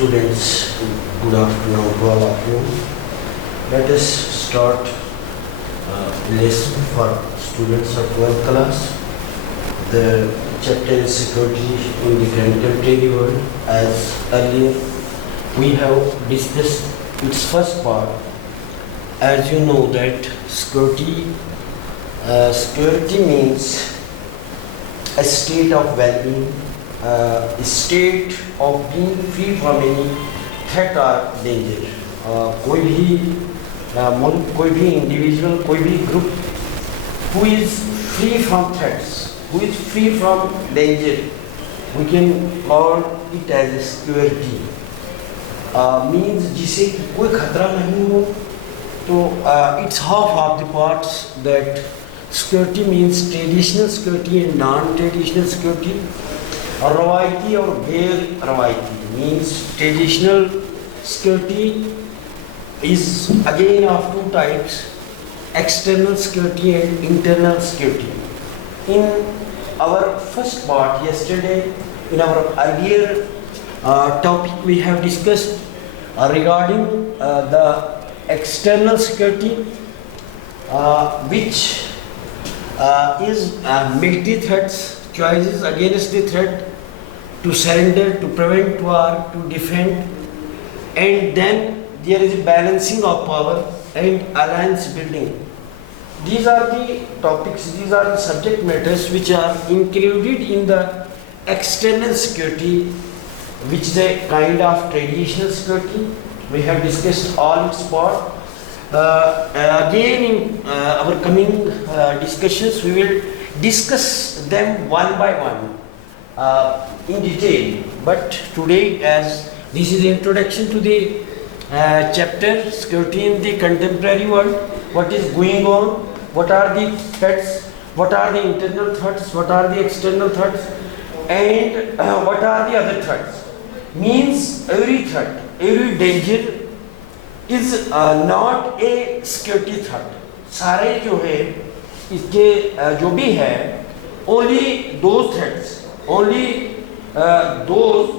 students, good afternoon to all of you. Let us start lesson for students of 12th class. The chapter is security in the contemporary world. As earlier we have discussed its first part. As you know that security means a state of well-being, a state of being free from any threat or danger. कोई भी मुल्क, कोई भी individual, कोई भी group who is free from threats, who is free from danger, we can call it as security. Means जिसे कोई खतरा नहीं हो, तो it's half of the parts that security means traditional security and non-traditional security. रवायती और गैर रवायती means traditional security is again of two types, external security and internal security. In our first part yesterday, in our earlier topic, we have discussed regarding the external security, which is military threats, choices against the threat, to surrender, to prevent war, to defend, and then there is a balancing of power and alliance building. These are the topics, these are the subject matters which are included in the external security, which is a kind of traditional security. We have discussed all its part. Again in our coming discussions, we will discuss them one by one in detail. But today, as this is the introduction to the chapter security in the contemporary world, what is going on, what are the threats, what are the internal threats, what are the external threats, and what are the other threats. Means every threat, every danger is not a security threat. सारे जो है इसके जो भी है, only those threats, only those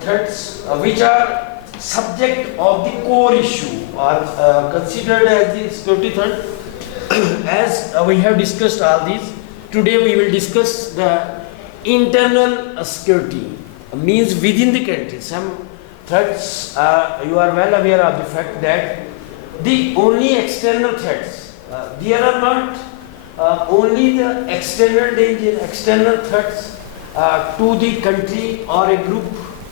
threats which are subject of the core issue are considered as the security threat. As we have discussed all these, today we will discuss the internal security, means within the country. Some threats, you are well aware of the fact that the only external threats, there are not only the external danger, external threats to the country or a group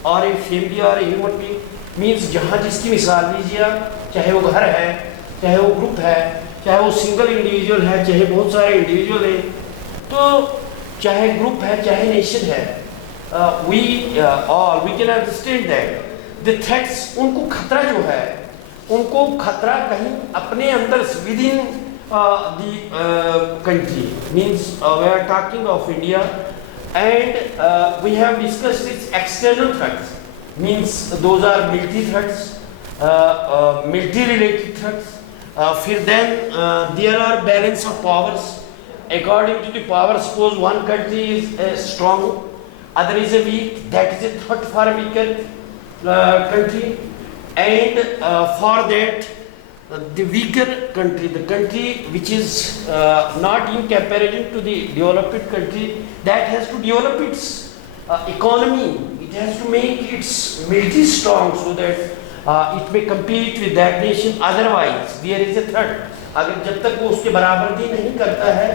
or a family or a human being. Means जहाँ जिसकी मिसाल लीजिए आप, चाहे वो घर है, चाहे वो ग्रुप है, चाहे वो सिंगल इंडिविजुअल है, चाहे बहुत सारे इंडिविजुअल हैं, तो चाहे ग्रुप है, चाहे नेशन है, we can understand that the threats, उनको खतरा जो है, उनको खतरा कहीं अपने अंदर within the country, means we are talking of India, and we have discussed its external threats. Means those are military threats, military related threats. Then there are balance of powers. According to the power, suppose one country is strong, other is a weak, that is a threat for a weaker country. And for that, the weaker country, the country which is not in comparison to the developed country, that has to develop its economy. It has to make its military strong so that it may compete with that nation. Otherwise, there is a threat. अगर जब तक वो उसके बराबरी नहीं करता है,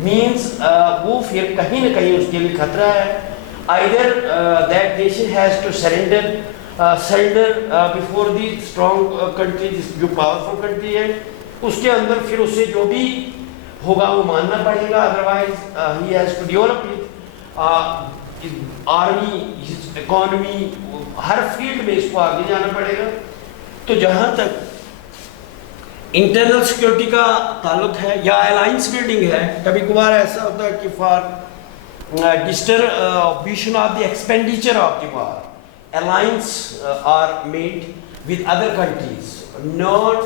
means वो फिर कहीं न कहीं उसके लिए खतरा है. Either that nation has to surrender before the strong country, जो powerful country है, उसके अंदर फिर उसे जो भी होगा वो मानना पड़ेगा. Otherwise, he has to develop it. Army, economy, her field में इसको आगे जाना पड़ेगा. तो जहाँ तक इंटरनल सिक्योरिटी का ताल्लुक है या अलायंस बिल्डिंग है, कभी कभार ऐसा होता है कि for distribution of the expenditure of the war, alliance are made with other countries. Not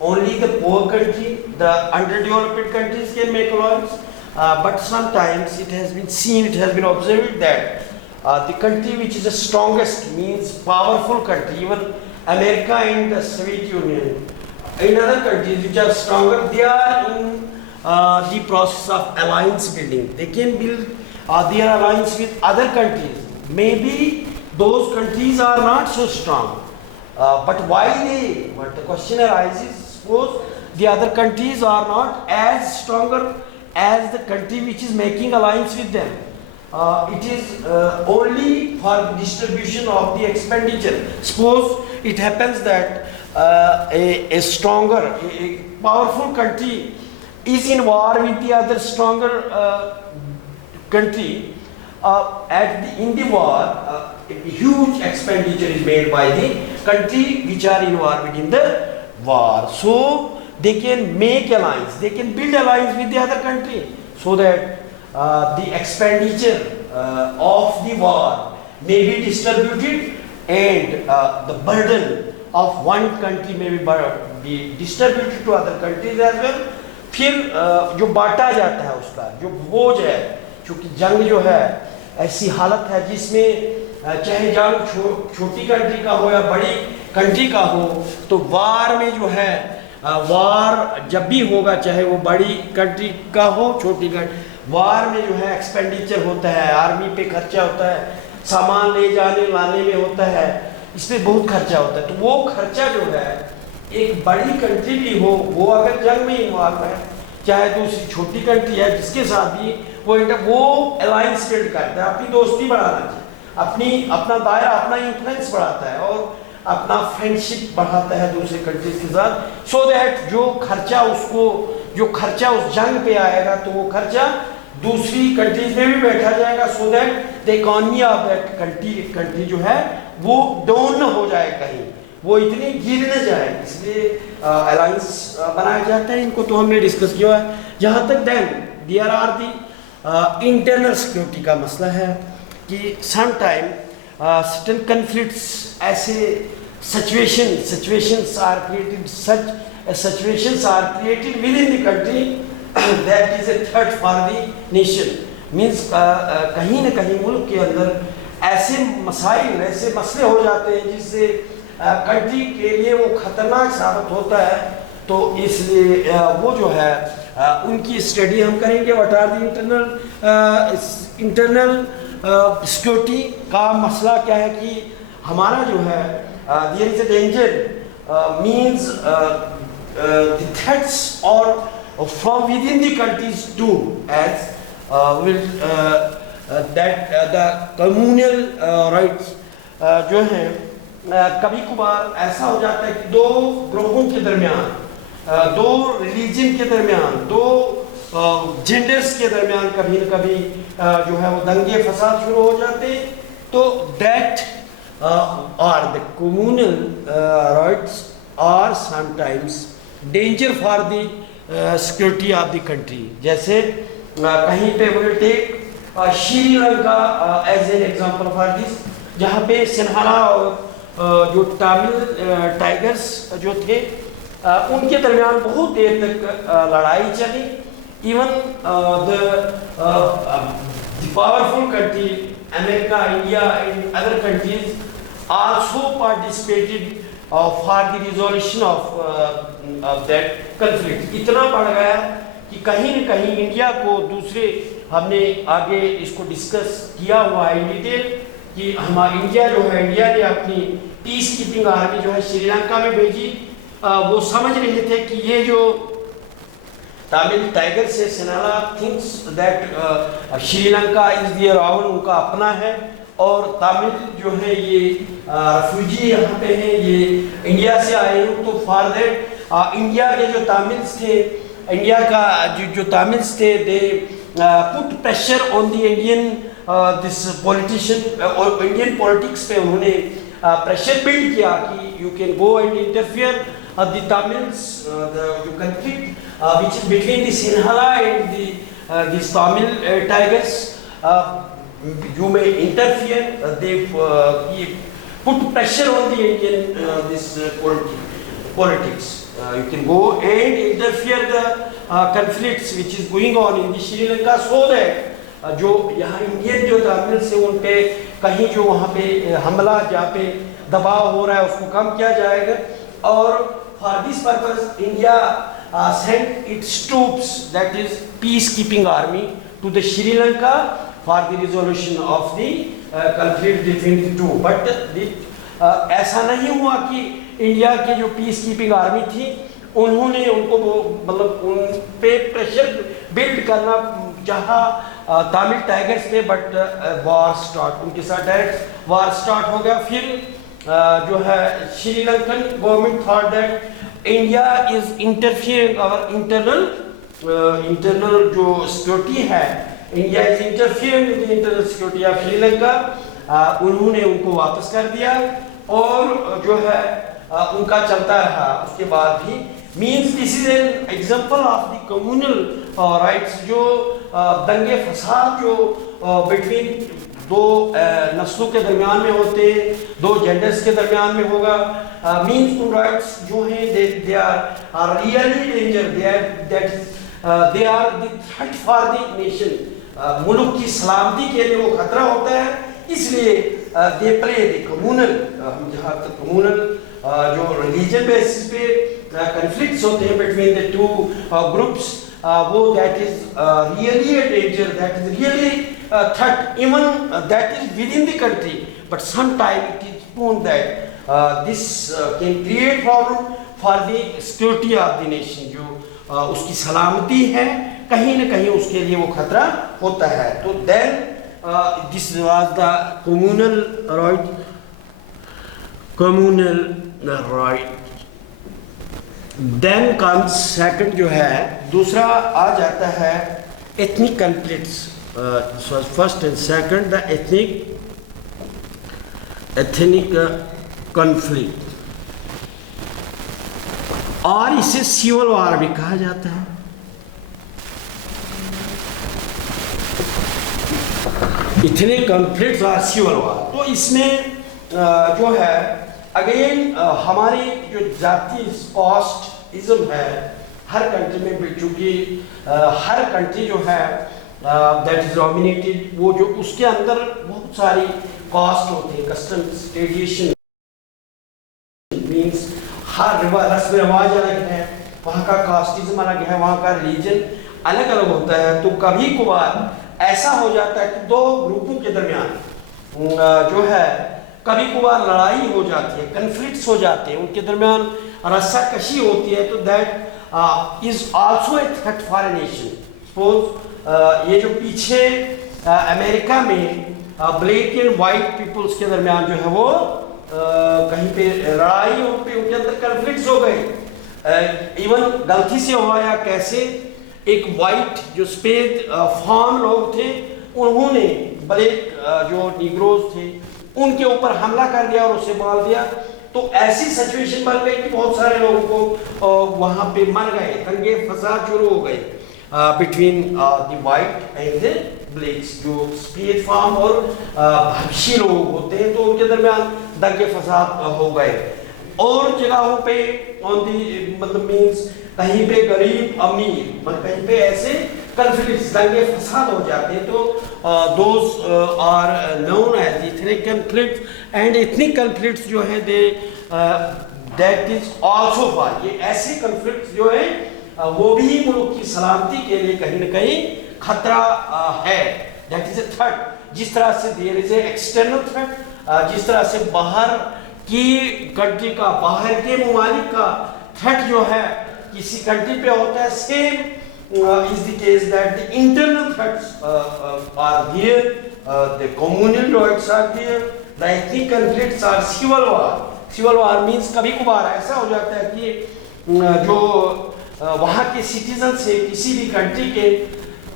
only the poor country, the underdeveloped countries can make alliance. But sometimes it has been seen, it has been observed that the country which is the strongest means powerful country, even America and the Soviet Union, in other countries which are stronger, they are in the process of alliance building. They can build their alliance with other countries. Maybe those countries are not so strong, but why they? But the question arises: suppose the other countries are not as stronger as the country which is making alliance with them. It is only for distribution of the expenditure. Suppose it happens that a stronger, a powerful country is in war with the other stronger country. In the war, a huge expenditure is made by the country which are in war within the war. So they can make alliance, they can build alliance with the other country, so that the expenditure of the war may be distributed, and the burden of one country may be distributed to other countries as well. फिर जो बांटा जाता है उसका जो बोझ है, क्योंकि जंग जो है ऐसी हालत है जिसमें चाहे जंग छोटी कंट्री का हो या बड़ी कंट्री का हो, तो वार में जो है वार जब भी होगा, चाहे वो बड़ी कंट्री का हो छोटी कंट्री, वार में जो है एक्सपेंडिचर होता है, आर्मी पे खर्चा होता है, सामान ले जाने लाने में होता है, इसमें बहुत खर्चा होता है। तो वो खर्चा जो है एक बड़ी कंट्री भी हो, वो अगर जंग में इन्वॉल्व है, चाहे दूसरी छोटी कंट्री है जिसके साथ भी वो अलायंस बिल्ड करता है, अपनी दोस्ती बढ़ाना चाहिए, अपना दायरा, अपना इन्फ्लुएंस बढ़ाता है और अपना फ्रेंडशिप बढ़ाता है दूसरे कंट्रीज के साथ, सो दैट जो खर्चा उस जंग पे आएगा तो वो खर्चा दूसरी कंट्रीज में भी बैठा जाएगा, so that the economy of that country जो है वो डाउन न हो जाए, कहीं वो इतनी गिर न जाए, इसलिए अलायंस बनाया जाता है। इनको तो हमने डिस्कस किया है। जहाँ तक then there are the internal security का मसला है कि सम टाइम certain conflicts, ऐसे situations are created within the country that is a threat for the nation. Means कहीं न कहीं मुल्क के अंदर ऐसे मसाइल, ऐसे मसले हो जाते हैं जिससे कंट्री के लिए वो खतरनाक साबित होता है। तो इसलिए वो जो है उनकी स्टडी हम करेंगे। What are the internal security का मसला क्या है कि हमारा जो है there is a danger means the threats और from within the countries to as well that the communal riots जो हैं कभी कभार ऐसा हो जाता है कि दो ग्रोहों के दरमियान, दो रिलीजन के दरमियान, दो जेंडर्स के दरमियान कभी न कभी जो है वो दंगे फसाद शुरू हो जाते हैं। तो that are the communal riots are sometimes danger for the security of the country. जैसे कहीं पे will take Sri Lanka as an example for this, जहाँ पे सिन्हाला और जो तमिल टाइगर्स जो थे उनके दरमियान बहुत देर तक लड़ाई चली। Even the powerful country, America, India, and other countries also participated for the resolution of that conflict. इतना बढ़ गया कि कहीं न कहीं इंडिया को दूसरे, हमने आगे इसको डिस्कस किया हुआ है इन डिटेल कि हमारा इंडिया जो है, इंडिया ने अपनी पीस कीपिंग आर्मी जो है श्रीलंका में भेजी। वो समझ रहे थे कि ये जो तमिल टाइगर से Sinhala thinks that Sri Lanka is their own, उनका अपना है, और तमिल जो है ये रेफ्यूजी यहाँ पे हैं, ये इंडिया से आए हैं। तो फॉर दैट इंडिया के जो तमिल्स थे, इंडिया का जो तमिल्स थे, they put pressure on the Indian this politician, और इंडियन पॉलिटिक्स पे उन्होंने प्रेशर बिल्ड किया कि you can go and interfere the Tamils, the conflict which is between the Sinhala and these Tamil tigers, you may interfere. They put pressure on the Indian this politics. You can go and interfere the conflicts which is going on in the Sri Lanka, so that जो यहाँ Indian जो तमिल से उन पे कहीं जो वहाँ पे हमला जहाँ पे दबाव हो रहा है उसको कम किया जाएगा। और for this purpose India sent its troops, that is peacekeeping army, to the Sri Lanka for the resolution of the conflict between the two. But ऐसा नहीं हुआ कि इंडिया के जो पीस कीपिंग आर्मी थी उन्होंने उनको मतलब उन पे प्रेशर बिल्ड करना चाहा तमिल टाइगर्स पे, बट वार स्टार्ट उनके साथ डायरेक्ट वार स्टार्ट हो गया। फिर जो है Sri Lankan government thought that India is interfering our internal जो सिक्योरिटी है, India is interfering with internal security of Sri Lanka. उन्होंने उनको वापस कर दिया और जो है उनका चलता रहा उसके बाद भी। Means this is an example of the communal riots, जो दंगे फसाद जो बिटवीन दो नस्लों के दरमियान में होते, दो जेंडर्स के दरमियान में होगा। मीन्स उन राइट्स जो हैं they are really danger, they are the threat for the nation. मुल्क की सलामती के लिए वो खतरा होता है, इसलिए दे प्ले द कम्युनल, हम जहाँ तक कम्युनल जो रिलीजन बेसिस पे कन्फ्लिक्ट्स होते हैं बिटवीन द टू ग्रुप्स, वो that is really a danger, that is really threat, even that is within the country, but sometime it is known that this can create problem for the security of the nation। जो उसकी सलामती है कहीं न कहीं उसके लिए वो खतरा होता है। तो then this was the communal right। then comes second जो है दूसरा आ जाता है ethnic conflicts। So first and second, the ethnic conflict, और इसे सिविल वार भी कहा जाता है। ethnic conflicts और सिविल वार, तो इसमें जो है अगेन हमारी जो जाति कास्टिज्म है हर कंट्री में, चूंकि हर कंट्री जो है दैट इज डोमिनेटेड, वो जो उसके अंदर बहुत सारी कास्ट होते हैं, कस्टम्स, ट्रेडिशन, मींस हर रस्म रिवाज अलग है, वहाँ का कास्टिज्म अलग है, वहाँ का रिलीजन अलग अलग होता है। तो कभी कभार ऐसा हो जाता है कि दो ग्रुपों के दरमियान जो है कभी कभार लड़ाई हो जाती है, कन्फ्लिक्ट्स हो जाते हैं, उनके दरमियान रस्साकशी होती है। तो that is also a threat for a nation. Suppose ये जो पीछे अमेरिका में ब्लैक एंड वाइट पीपल्स के दरमियान जो है वो कहीं पे लड़ाई हो पे, उनके अंदर कन्फ्लिक्ट्स हो गए, इवन गलती से हुआ या कैसे, एक वाइट जो सफेद फार्म लोग थे उन्होंने ब्लैक जो निग्रोज थे उनके ऊपर हमला कर दिया और उसे मार दिया। तो ऐसी सिचुएशन बन गई कि बहुत सारे लोगों को वहां पे मर गए, दंगे फसाद शुरू हो गए between the white and the blacks. जो सफेद फार्म और भक्षी लोग होते हैं तो उनके दरमियान दंगे फसाद हो गए। और जगहों पे ऑन दी मतलब मीन्स कहीं पे गरीब अमीर, मतलब कहीं पे ऐसे कन्फ्लिक्ट्स दंगे फसाद हो जाते हैं। तो those are known as ethnic conflicts and ethnic conflicts जो है they that is also for, ये ऐसे कन्फ्लिक्ट्स जो है वो भी मुल्क की सलामती के लिए कहीं न कहीं खतरा है, दैट इज ए थ्रेट। जिस तरह से there is a external threat, जिस तरह से बाहर की कंट्री का, बाहर के ममालिक का थ्रेट जो है किसी कंट्री पे होता है, same is the case that the internal threats are there, the communal riots are there, the ethnic conflicts are civil war. Civil war means कभी कभार ऐसा हो जाता है कि जो वहाँ के सिटीजन से किसी भी कंट्री के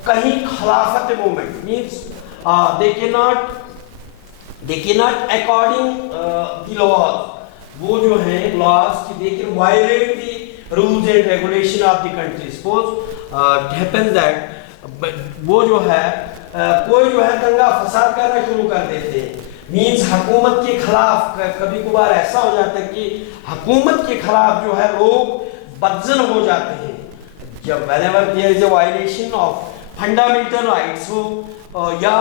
कहीं खिलाफत मूवमेंट मींस दे के नॉट अकॉर्डिंग द लॉज, वो जो है लॉज की दे can violate the rules and regulation of the country. Suppose happens that वो जो है कोई जो है दंगा फसाद करना शुरू कर देते हैं, मींस हुकूमत के खिलाफ। कभी कभार ऐसा हो जाता है कि हुकूमत के खिलाफ जो है लोग बदजन हो जाते हैं। जब whenever there is a violation of fundamental rights हो या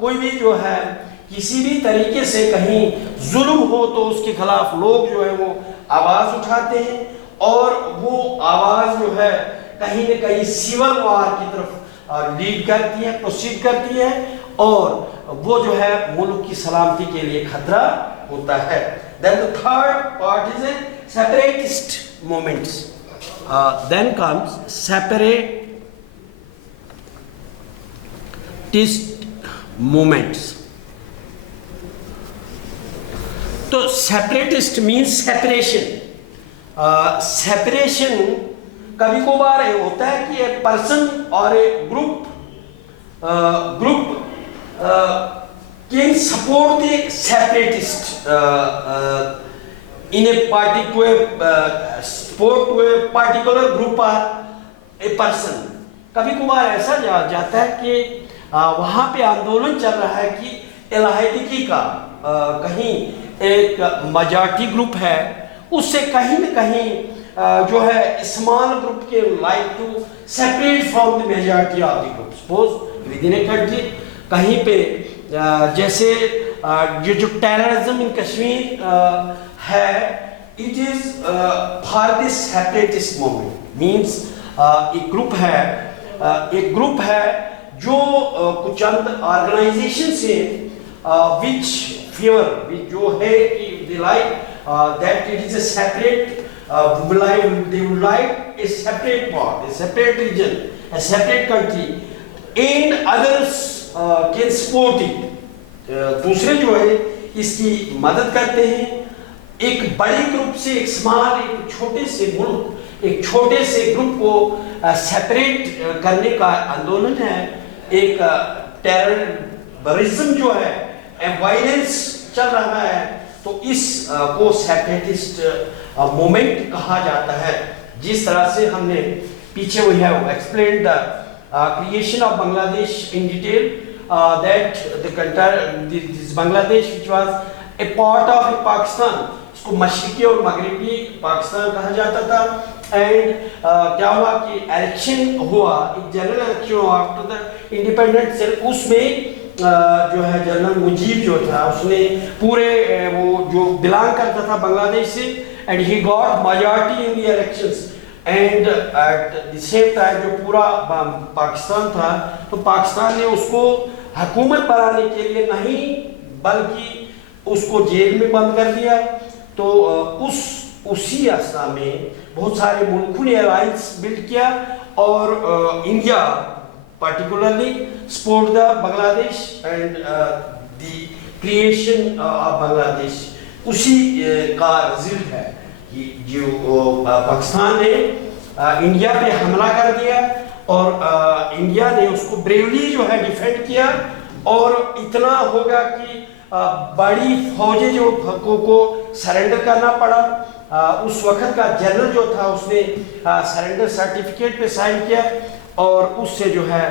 कोई भी जो है किसी भी तरीके से कहीं जुल्म हो तो उसके खिलाफ लोग जो है वो आवाज उठाते हैं और वो आवाज जो है कहीं न कहीं सिविल वार की तरफ लीड करती है, प्रोसीड करती है और वो जो है मुल्क की सलामती के लिए खतरा होता है। Then the third part is a separatist movements. Then comes separatist movements. तो सेपरेटिस्ट मीन्स सेपरेशन। सेपरेशन कभी कभार होता है कि एक पर्सन और एक group can support the separatist in a support to a particular group or a person। कभी कभार ऐसा जाता है कि वहाँ पे आंदोलन चल रहा है कि इलाहादी का कहीं एक मेजॉरिटी ग्रुप है उससे कहीं न कहीं जो है स्मॉल ग्रुप के like to separate from the majority of the group. Suppose within a country कहीं पे जैसे ये जो टेररिज्म इन कश्मीर है it is for this separatist movement means एक ग्रुप है जो कुछ चंद ऑर्गेनाइजेशन से which favor जो है कि they like that it is a separate they would like a separate part, a separate region, a separate country and others can support it। दूसरे जो है इसकी मदद करते हैं। एक बड़े ग्रुप से एक स्मॉल एक छोटे से मुल्क एक छोटे से ग्रुप को सेपरेट करने का आंदोलन है। एक टेररिज्म जो है वायलेंस चल रहा है तो इस को सेपरेटिस्ट मूवमेंट कहा जाता है। जिस तरह से हमने पीछे we have explained the creation of Bangladesh in detail that this Bangladesh which was a part of Pakistan, इसको मशरिकी और मगरिबी पाकिस्तान कहा जाता था। एंड क्या हुआ कि इलेक्शन हुआ, एक जनरल इलेक्शन हुआ आफ्टर द इंडिपेंडेंस। उसमें जो है जनरल मुजीब जो था उसने पूरे वो जो बिलोंग करता था बांग्लादेश से and he got majority in the elections and at the same time जो पूरा पाकिस्तान था तो पाकिस्तान ने उसको हुकूमत बनाने के लिए नहीं बल्कि उसको जेल में बंद कर दिया। तो उसी अवस्था में बहुत सारे मुल्कों ने अलायंस बिल्ड किया और India particularly support the Bangladesh and the creation of Bangladesh। उसी का रिजल्ट है कि जो पाकिस्तान ने इंडिया पे हमला कर दिया और इंडिया ने उसको ब्रेवली जो है डिफेंड किया और इतना होगा कि बड़ी फौजें जो को सरेंडर करना पड़ा। उस वक्त का जनरल जो था उसने सरेंडर सर्टिफिकेट पे साइन किया और उससे जो है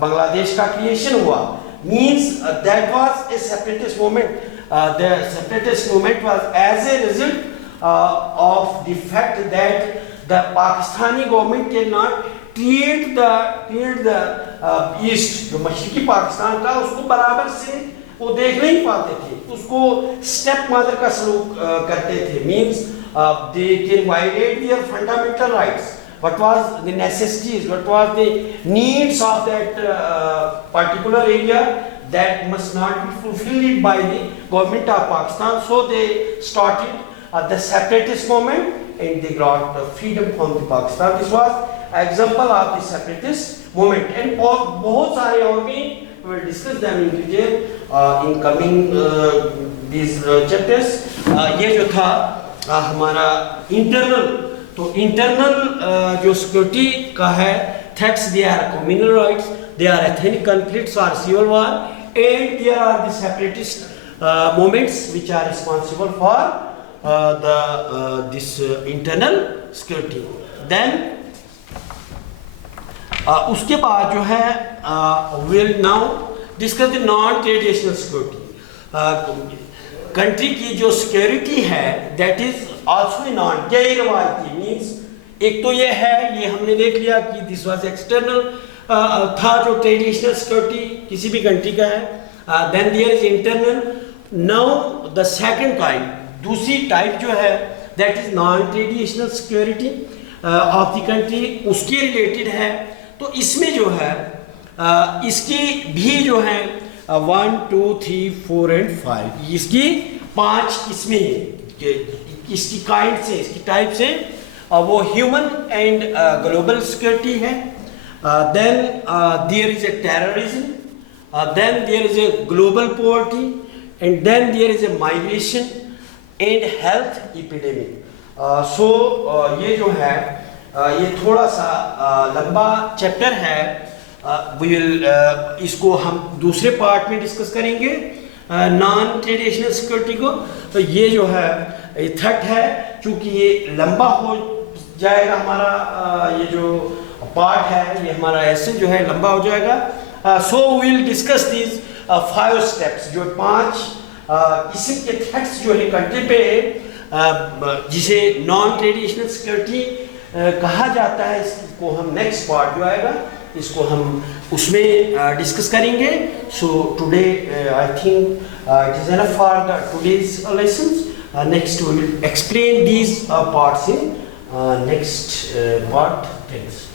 बांग्लादेश का क्रिएशन हुआ। Means that was a separatist movement. The separatist movement was as a result of the fact that the Pakistani government can not create the east, जो मशरिकी पाकिस्तान का उसको बराबर से वो देख नहीं पाते थे, उसको स्टेप मदर का सलूक करते थे। Means they can violate their fundamental rights. What was the necessities, what was the needs of that particular area that must not be fulfilled by the government of Pakistan, so they started the separatist movement and they got freedom from the Pakistan। This was example of the separatist movement and बहुत सारे और भी we will discuss them in detail in coming these chapters। ये जो था हमारा internal, तो internal जो सिक्योरिटी का है threats, they are communal riots, they are ethnic conflicts और civil war and there are the separatist movements which are responsible for the this internal security. Then उसके बाद जो है will now discuss the non traditional security. Country की जो security है that is also known गैर रवायती। Means एक तो ये है, ये हमने देख लिया कि दिस वाज एक्सटर्नल था जो ट्रेडिशनल सिक्योरिटी किसी भी कंट्री का है. Then there is internal. Now the second kind, दूसरी टाइप जो है that is non traditional security of the country, उसके रिलेटेड है. तो इसमें जो है इसकी भी जो है 1 2 3 4 एंड 5 इसकी 5 किस्में हैं इसकी काइंड से, इसकी टाइप से. वो ह्यूमन एंड ग्लोबल सिक्योरिटी है. Then there is a terrorism, then there is a global poverty, and then there is a migration and health epidemic. So ये जो है ये थोड़ा सा लंबा चैप्टर है. वी विल इसको हम दूसरे पार्ट में डिस्कस करेंगे नॉन ट्रेडिशनल सिक्योरिटी को. तो ये जो है ये थर्ड है, चूंकि ये लंबा हो जाएगा हमारा ये जो पार्ट है, ये हमारा ऐसे जो है लंबा हो जाएगा. So we will discuss these 5 steps, जो 5 किस्म के थ्रेट्स जो है कंट्री पे जिसे नॉन ट्रेडिशनल सिक्योरिटी कहा जाता है. इसको हम नेक्स्ट पार्ट जो आएगा इसको हम उसमें डिस्कस करेंगे. So today I think it is enough for the today's lessons. Next we will explain these parts in next part. Thanks.